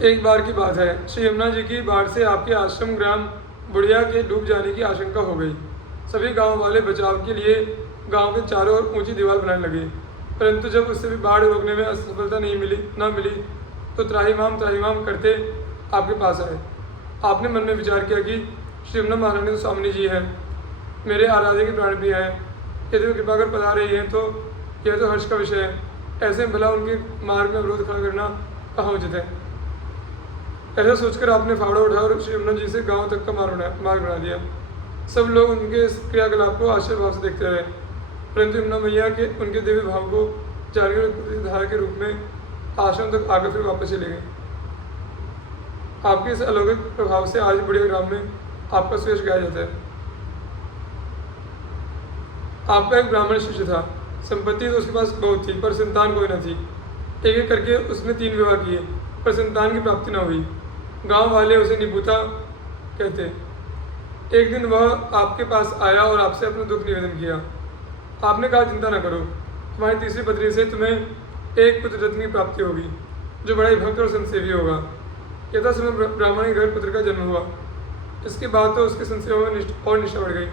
एक बार की बात है, श्री यमुना जी की बाढ़ से आपके आश्रम ग्राम बुढ़िया के डूब जाने की आशंका हो गई। सभी गांव वाले बचाव के लिए गांव के चारों ओर ऊंची दीवार बनाने लगे, परंतु जब उससे भी बाढ़ रोकने में असफलता नहीं मिली तो त्राहिमाम करते आपके पास आए। आपने मन में विचार किया कि श्री यमुना महारानी तो स्वामिनी जी हैं, मेरे आराध्य के प्राण भी हैं, यदि वो कृपा कर पधार रही हैं तो यह तो हर्ष का विषय है। ऐसे में भला उनके मार्ग में अवरोध खड़ा करना कहाँ उचित है। ऐसा सोचकर आपने फावड़ा उठा और श्री यमुना जी से गांव तक का मार्ग बना दिया। सब लोग उनके इस क्रियाकलाप को आश्चर्य भाव से देखते रहे, परंतु यमुना मैया के उनके दिव्य भाव को जानकर धारा के रूप में आश्रम तक आकर फिर वापस चले गए। आपके इस अलौकिक प्रभाव से आज बुढ़िया ग्राम में आपका सुयश गाया जाता है। आपका एक ब्राह्मण शिष्य था, संपत्ति तो उसके पास बहुत थी पर संतान कोई न थी। एक एक करके उसने 3 विवाह किए पर संतान की प्राप्ति न हुई। गांव वाले उसे निपुता कहते। एक दिन वह आपके पास आया और आपसे अपना दुख निवेदन किया। आपने कहा, चिंता न करो, तुम्हारी तीसरी पत्नी से तुम्हें एक पुत्र रत्न की प्राप्ति होगी जो बड़ा ही भक्त और संतसेवी होगा। यथा समय ब्राह्मण के घर पुत्र का जन्म हुआ। इसके बाद तो उसके संसेवा में और निष्ठा बढ़ गई।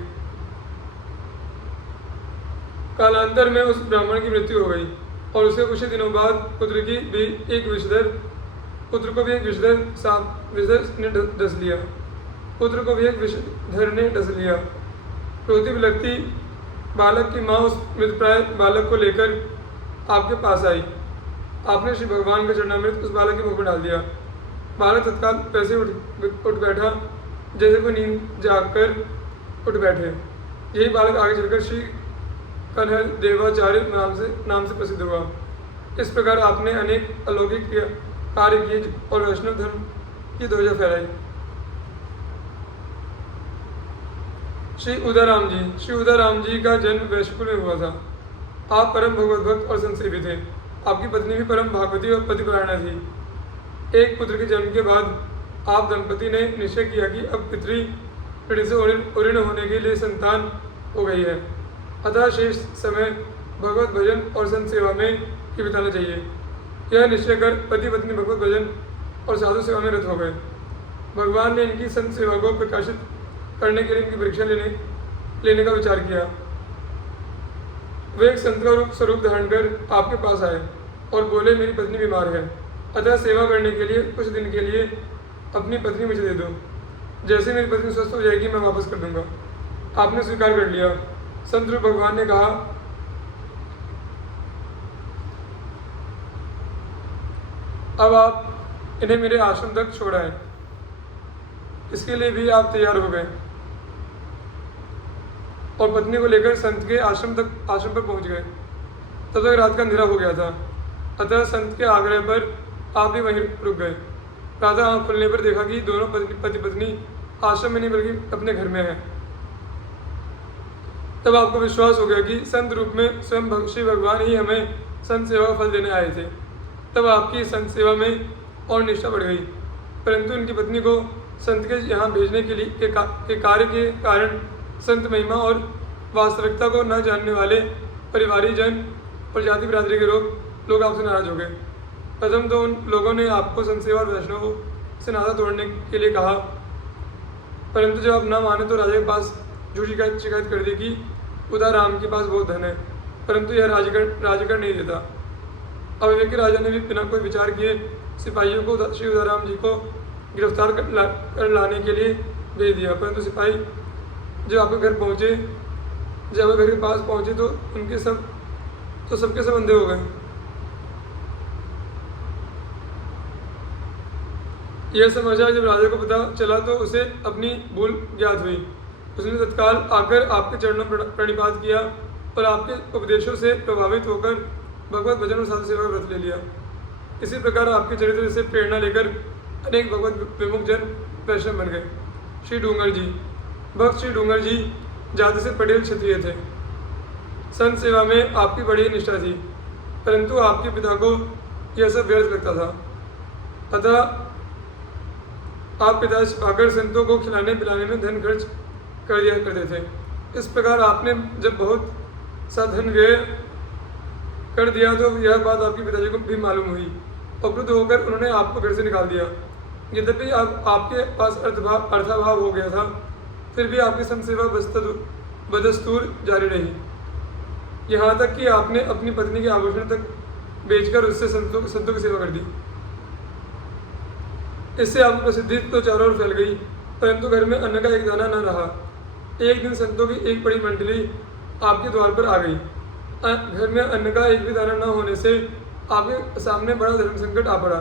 कालांतर में उस ब्राह्मण की मृत्यु हो गई और उसके कुछ दिनों बाद पुत्र को भी एक विषधर ने डस लिया। पुत्र को भी एक विषधर ने डस लिया। रोती बिलखती बालक की माँ उस मृतप्राय बालक को लेकर आपके पास आई। आपने श्री भगवान का चरणामृत उस बालक के मुख में डाल दिया। बालक तत्काल पैसे उठ बैठा, जैसे कोई नींद जागकर उठ बैठे। यही बालक आगे चलकर श्री कन्हर देवाचार्य नाम से प्रसिद्ध हुआ। इस प्रकार आपने अनेक अलौकिक कार्य किए और वैष्णव धर्म की ध्वजा फहराई। श्री उदाराम जी का जन्म वैश्यकुल में हुआ था। आप परम भगवत भक्त और संसेवी थे। आपकी पत्नी भी परम भागवती और पतिपरायणा थी। एक पुत्र के जन्म के बाद आप दंपति ने निश्चय किया कि अब पितृ ऋण से उऋण होने के लिए संतान हो गई है, अतः शेष समय भगवत भजन और संत सेवा में ही बिताना चाहिए। यह निश्चय कर पति पत्नी भगवत भजन और साधु सेवा में रत हो गए। भगवान ने इनकी संत सेवा को प्रकाशित करने के लिए इनकी परीक्षा लेने का विचार किया। वे एक संत का स्वरूप धारण कर आपके पास आए और बोले, मेरी पत्नी बीमार है, अतः सेवा करने के लिए कुछ दिन के लिए अपनी पत्नी मुझे दे दो। जैसे मेरी पत्नी स्वस्थ हो जाएगी मैं वापस कर दूंगा। आपने स्वीकार कर लिया। संत रूप भगवान ने कहा, अब आप इन्हें मेरे आश्रम तक छोड़ाएं। इसके लिए भी आप तैयार हो गए और पत्नी को लेकर संत के आश्रम पर पहुंच गए। तब तक रात का अंधेरा हो गया था, अतः संत के आग्रह पर आप भी वहीं रुक गए। प्रातः आँख खुलने पर देखा कि दोनों पति पत्नी आश्रम में नहीं बल्कि अपने घर में हैं। तब आपको विश्वास हो गया कि संत रूप में स्वयं श्री भगवान ही हमें संत सेवा का फल देने आए थे। तब आपकी संत सेवा में और निष्ठा बढ़ गई, परंतु उनकी पत्नी को संत के यहाँ भेजने के कार्य के कारण संत महिमा और वास्तविकता को न जानने वाले परिवारीजन और जाति बिरादरी के लोग आपसे नाराज हो गए। प्रथम तो उन लोगों ने आपको संत सेवा और वैष्णव से नाता तोड़ने के लिए कहा, परंतु जब आप न माने तो राजा के पास झूठी शिकायत कर दी कि उदाराम के पास बहुत धन है, परंतु यह राजगढ़ नहीं देता। अविवेकी राजा ने भी बिना कोई विचार किए सिपाहियों को श्री उदाराम जी को गिरफ्तार कर लाने के लिए भेज दिया, परंतु सिपाही जब आपके घर पहुँचे, जब आप घर के पास पहुँचे तो सबके सब अंधे हो गए। यह समाचार जब राजा को पता चला तो उसे अपनी भूल ज्ञात हुई। उसने तत्काल आकर आपके चरणों प्रणिपात किया और आपके उपदेशों से प्रभावित होकर भगवत भजन और साधु सेवा का व्रत ले लिया। इसी प्रकार आपके चरित्र से प्रेरणा लेकर अनेक भगवत विमुख जन वैष्णव बन गए। श्री डूंगर जी, भक्त श्री डूंगर जी जाति से पटेल क्षत्रिय थे। संत सेवा में आपकी बड़ी निष्ठा थी, परंतु आपके पिता को यह सब व्यर्थ लगता था, अतः आप पिता छिपाकर संतों को खिलाने पिलाने में धन खर्च कर दिया करते थे। इस प्रकार आपने जब बहुत सा धन व्यय कर दिया तो यह बात आपके पिताजी को भी मालूम हुई अवरुद्ध होकर उन्होंने आपको घर से निकाल दिया। यद्यपि आपके पास अर्थाभाव हो गया था, फिर भी आपकी संसेवा बदस्तूर जारी रही, यहाँ तक कि आपने अपनी पत्नी के आभूषण तक बेचकर उससे संतों की सेवा कर दी। इससे आपकी प्रसिद्धि तो चारों ओर फैल गई, परंतु घर में अन्न का एक दाना न रहा। एक दिन संतों की एक बड़ी मंडली आपके द्वार पर आ गई। घर में अन्न का एक भी दाना न होने से आपके सामने बड़ा धर्म संकट आ पड़ा।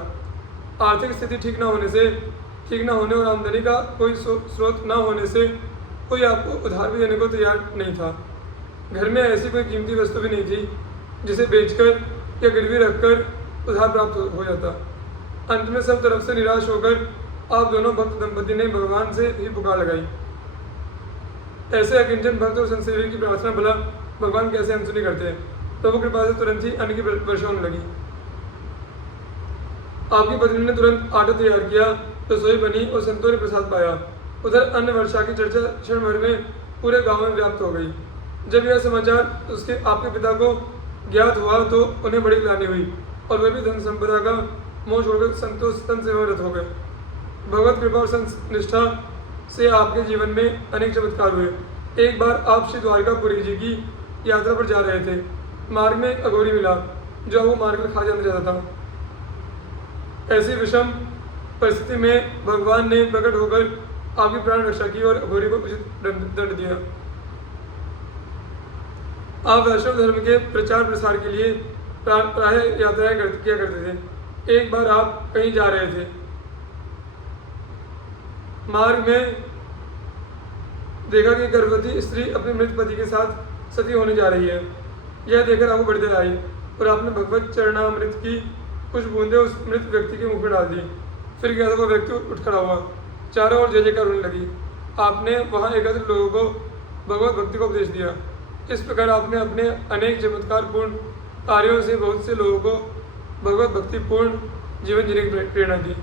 आर्थिक स्थिति ठीक न होने और आमदनी का कोई स्रोत न होने से कोई आपको उधार भी देने को तैयार नहीं था। घर में ऐसी कोई कीमती वस्तु भी नहीं थी जिसे बेचकर या गिरवी रखकर उधार प्राप्त हो जाता। अंत में सब तरफ से निराश होकर आप दोनों भक्त दंपति ने भगवान से ही पुकार लगाई। ऐसे अकिंचन भक्त और संसेवी की प्रार्थना भला भगवान कैसे अनसुनी करते हैं। प्रभु कृपा से तुरंत ही अन्न की वर्षा होने लगी। आपकी पत्नी ने तुरंत आटा तैयार किया, रसोई बनी और संतों ने प्रसाद पाया। उधर अन्न वर्षा की चर्चा क्षण भर में पूरे गांव में व्याप्त हो गई। जब यह समाचार उसके आपके पिता को ज्ञात हुआ तो उन्हें बड़ी ग्लानि हुई और वे भी धन संपदा का मोह छोड़कर संत सेवारत हो गए। भगवत कृपा और निष्ठा से आपके जीवन में अनेक चमत्कार हुए। एक बार आप श्री द्वारकापुरी जी की यात्रा पर जा रहे थे। मार्ग में एक अघोरी मिला जो आपको मारकर खा जाना चाहता था। ऐसी विषम परिस्थिति में भगवान ने प्रकट होकर आपकी प्राण रक्षा की और अघोरी को उचित दंड दिया। आप वैष्णव धर्म के प्रचार प्रसार के लिए प्रायः यात्राएं किया करते थे। एक बार आप कहीं जा रहे थे, मार्ग में देखा कि गर्भवती स्त्री अपने मृत पति के साथ सती होने जा रही है। यह देखकर आपको बड़ी दया आई और आपने भगवत चरणामृत की कुछ बूंदें उस मृत व्यक्ति के मुंह में डाल दी। फिर क्या था, वो व्यक्ति उठ खड़ा हुआ, चारों ओर जय जयकार होने लगी। आपने वहां एकत्र लोगों को भगवत भक्ति का उपदेश दिया। इस प्रकार आपने अपने अनेक चमत्कारपूर्ण कार्यों से बहुत से लोगों को भगवत भक्तिपूर्ण जीवन जीने की प्रेरणा दी।